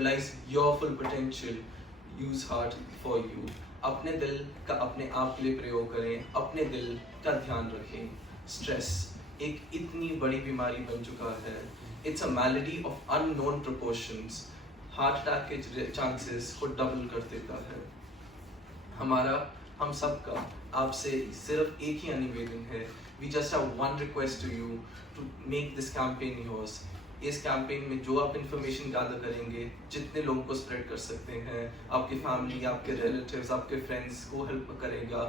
realize your full potential, use heart for you. अपने दिल का अपने आप के लिए प्रयोग करें, अपने दिल का ध्यान रखें. स्ट्रेस एक इतनी बड़ी बीमारी बन चुका है. It's a malady of unknown proportions. Heart attack के चांसेस को डबल कर देता है. हम सबका आपसे सिर्फ एक ही निवेदन है. We just have one request to you to make this campaign yours. इस कैंपेन में जो आप इंफॉर्मेशन गैदर करेंगे, जितने लोगों को स्प्रेड कर सकते हैं, आपकी फैमिली, आपके रिलेटिव्स, आपके फ्रेंड्स को हेल्प करेगा.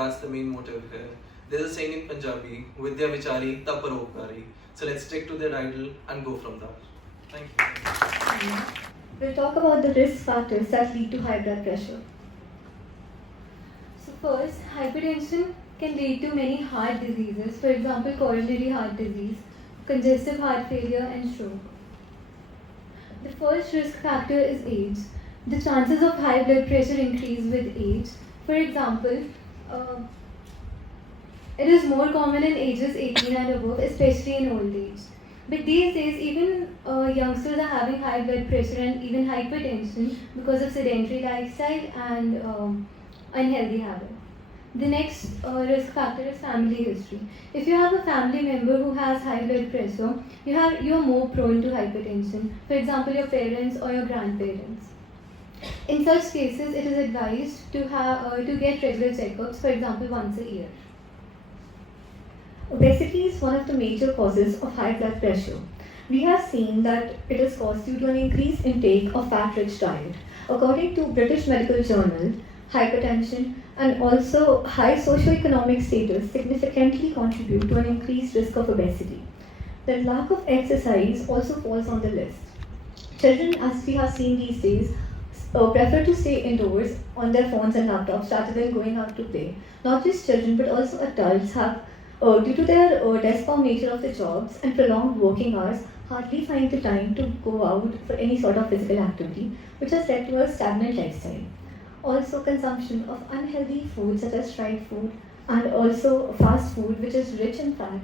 दैट्स द मेन मोटिव है. There's a saying in Punjabi, Vidya Vichari Ta Paropkari. So let's stick to the title and go from that. Thank you. We'll talk about the risk factors that lead to high blood pressure. So first, hypertension can lead to many heart diseases, for example, coronary heart disease, congestive heart failure, and stroke. The first risk factor is age. The chances of high blood pressure increase with age. For example, it is more common in ages 18 and above, especially in old age. But these days, even youngsters are having high blood pressure and even hypertension because of sedentary lifestyle and unhealthy habits. The next risk factor is family history. If you have a family member who has high blood pressure, you're more prone to hypertension. For example, your parents or your grandparents. In such cases, it is advised to get regular checkups, for example, once a year. Obesity is one of the major causes of high blood pressure. We have seen that it is caused due to an increased intake of fat-rich diet. According to British Medical Journal, hypertension and also high socioeconomic status significantly contribute to an increased risk of obesity. The lack of exercise also falls on the list. Children, as we have seen these days, prefer to stay indoors on their phones and laptops rather than going out to play. Not just children, but also adults have, due to their desk-bound nature of the jobs and prolonged working hours, hardly find the time to go out for any sort of physical activity, which has led to a stagnant lifestyle. Also, consumption of unhealthy food such as fried food and also fast food, which is rich in fat,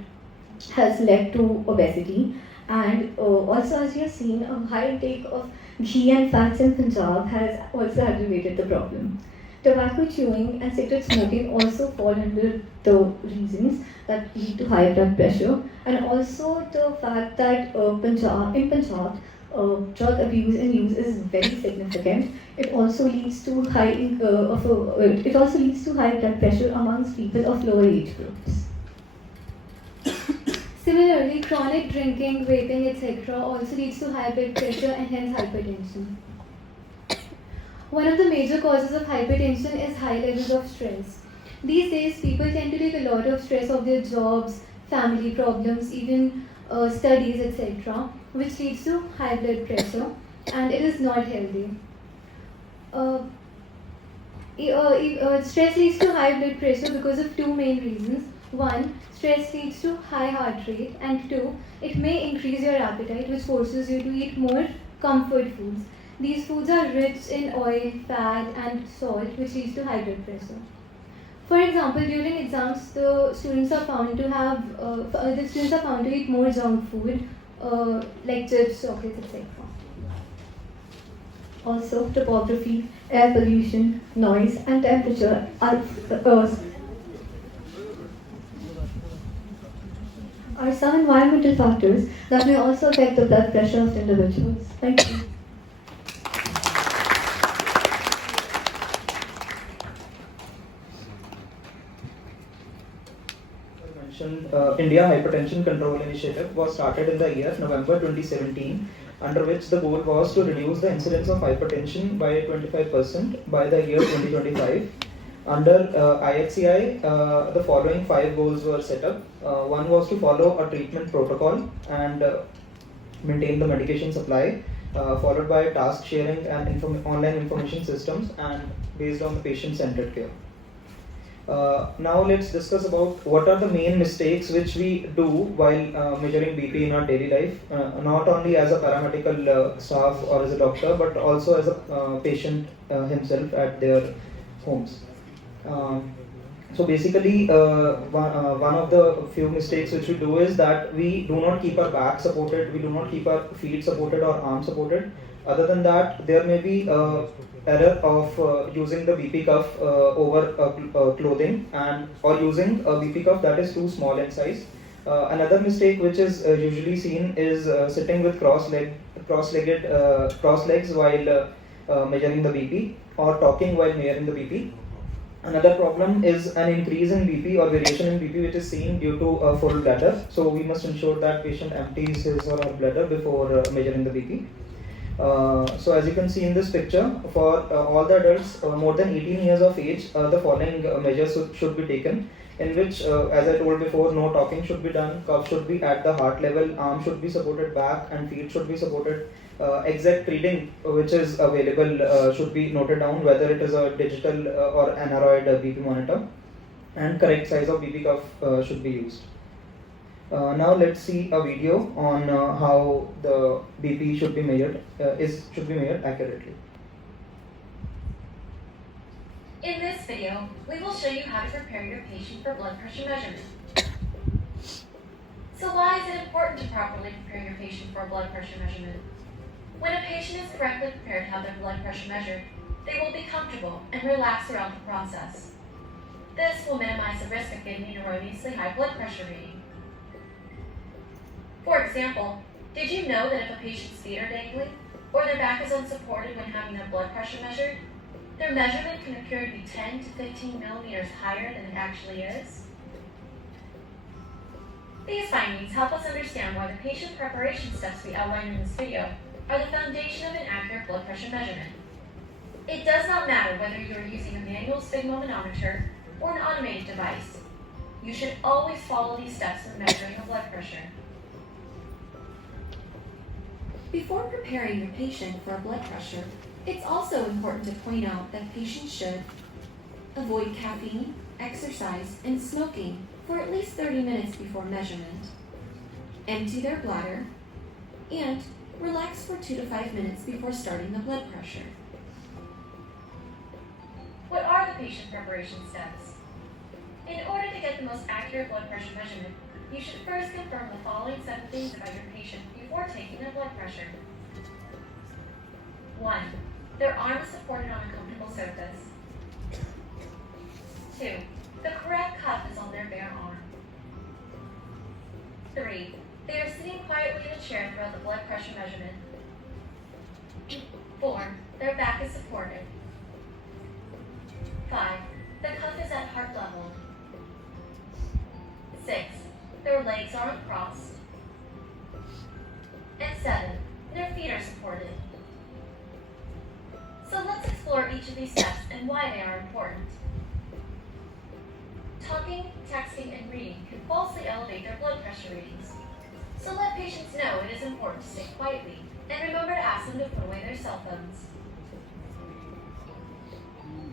has led to obesity. And also, as you have seen, a high intake of ghee and fats in Punjab has also aggravated the problem. Tobacco chewing and cigarette smoking also fall under the reasons that lead to high blood pressure, and also the fact that in Punjab, drug abuse and use is very significant. It also leads to high blood pressure amongst people of lower age groups. Similarly, chronic drinking, vaping, etc. also leads to high blood pressure and hence hypertension. One of the major causes of hypertension is high levels of stress. These days, people tend to take a lot of stress of their jobs, family problems, even studies, etc., which leads to high blood pressure, and it is not healthy. Stress leads to high blood pressure because of two main reasons. One, stress leads to high heart rate, and two, it may increase your appetite, which forces you to eat more comfort foods. These foods are rich in oil, fat, and salt, which leads to high blood pressure. For example, during exams, the students are found to eat more junk food, like chips, chocolates, etc. Also, topography, air pollution, noise, and temperature are some environmental factors that may also affect the blood pressure of individuals. Thank you. India Hypertension Control Initiative was started in the year November 2017, under which the goal was to reduce the incidence of hypertension by 25% by the year 2025. Under IHCI, the following 5 goals were set up. One was to follow a treatment protocol and maintain the medication supply, followed by task sharing and online information systems, and based on the patient-centered care. Now let's discuss about what are the main mistakes which we do while measuring BP in our daily life, not only as a paramedical staff or as a doctor, but also as a patient himself at their homes. So basically, one of the few mistakes which we do is that we do not keep our back supported, we do not keep our feet supported or arms supported. Other than that, there may be error of using the BP cuff over clothing and or using a BP cuff that is too small in size. Another mistake which is usually seen is sitting with cross legs while measuring the BP or talking while measuring the BP. Another problem is an increase in BP or variation in BP which is seen due to a full bladder. So we must ensure that patient empties his or her bladder before measuring the BP. So as you can see in this picture, for all the adults more than 18 years of age, the following measures should be taken, in which, as I told before, no talking should be done, cuff should be at the heart level, arm should be supported back and feet should be supported. Exact reading which is available should be noted down, whether it is a digital or Android BP monitor, and correct size of BP cuff should be used. Now let's see a video on how the BP should be measured accurately. In this video, we will show you how to prepare your patient for blood pressure measurement. So why is it important to properly prepare your patient for a blood pressure measurement? When a patient is correctly prepared to have their blood pressure measured, they will be comfortable and relaxed throughout the process. This will minimize the risk of getting an erroneously high blood pressure reading. For example, did you know that if a patient's feet are dangling or their back is unsupported when having their blood pressure measured, their measurement can appear to be 10 to 15 millimeters higher than it actually is? These findings help us understand why the patient preparation steps we outlined in this video are the foundation of an accurate blood pressure measurement. It does not matter whether you are using a manual sphygmomanometer or an automated device. You should always follow these steps when measuring a blood pressure. Before preparing your patient for a blood pressure, it's also important to point out that patients should avoid caffeine, exercise, and smoking for at least 30 minutes before measurement, empty their bladder, and relax for 2 to 5 minutes before starting the blood pressure. What are the patient preparation steps? In order to get the most accurate blood pressure measurement, you should first confirm the following 7 things about your patient before taking their blood pressure. 1. Their arm is supported on a comfortable surface. 2. The correct cuff is on their bare arm. 3. They are sitting quietly in a chair throughout the blood pressure measurement. 4. Their back is supported. 5. The cuff is at heart level. 6. Their legs are uncrossed. And 7. Their feet are supported. So let's explore each of these steps and why they are important. Talking, texting, and reading can falsely elevate their blood pressure readings. So let patients know it is important to sit quietly, and remember to ask them to put away their cell phones.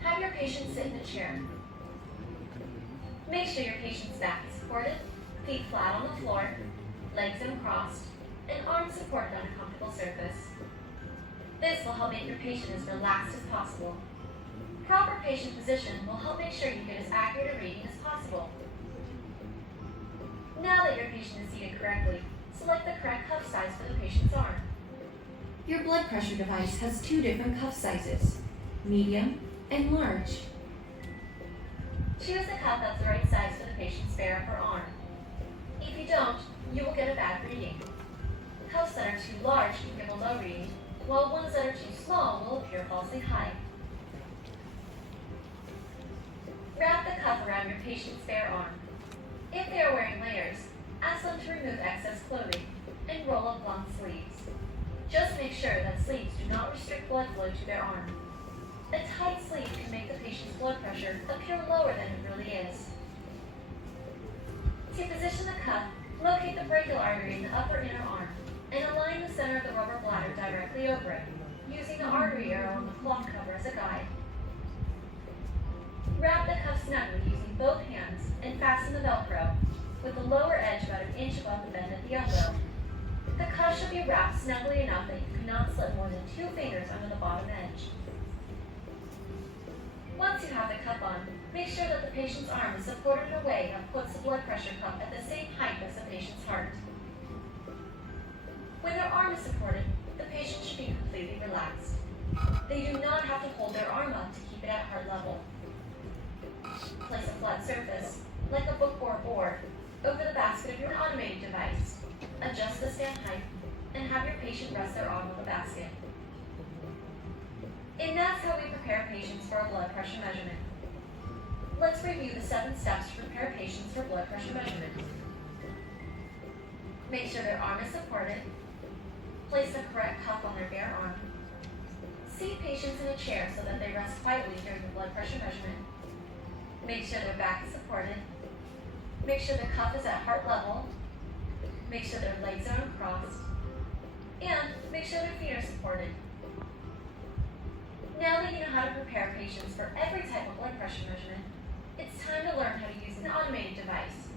Have your patient sit in a chair. Make sure your patient's back is supported, feet flat on the floor, legs uncrossed, and arms supported on a comfortable surface. This will help make your patient as relaxed as possible. Proper patient position will help make sure you get as accurate a reading as possible. Now that your patient is seated correctly, select the correct cuff size for the patient's arm. Your blood pressure device has 2 different cuff sizes, medium and large. Choose the cuff that's the right size for the patient's bare upper arm. If you don't, you will get a bad reading. Cuffs that are too large can give a low reading, while ones that are too small will appear falsely high. Wrap the cuff around your patient's bare arm. If they are wearing layers, ask them to remove excess clothing and roll up long sleeves. Just make sure that sleeves do not restrict blood flow to their arm. A tight sleeve can make the patient's blood pressure appear lower than it really is. To position the cuff, locate the brachial artery in the upper inner arm and align the center of the rubber bladder directly over it, using the artery arrow on the cloth cover as a guide. Wrap the cuff snugly using both hands and fasten the Velcro, with the lower edge about an inch above the bend at the elbow. The cuff should be wrapped snugly enough that you cannot slip more than 2 fingers under the bottom edge. Once you have the cuff on, make sure that the patient's arm is supported in a way that puts the blood pressure cuff at the same height as the patient's heart. When their arm is supported, the patient should be completely relaxed. They do not have to hold their arm up to keep it at heart level. Place a flat surface, like a book or board, over the basket of your automated device. Adjust the stand height, and have your patient rest their arm on the basket. And that's how we prepare patients for a blood pressure measurement. Let's review the 7 steps to prepare patients for blood pressure measurement. Make sure their arm is supported. Place the correct cuff on their bare arm. Seat patients in a chair so that they rest quietly during the blood pressure measurement. Make sure their back is supported. Make sure the cuff is at heart level. Make sure their legs are uncrossed. And make sure their feet are supported. Now that you know how to prepare patients for every type of blood pressure measurement, it's time to learn how to use an automated device.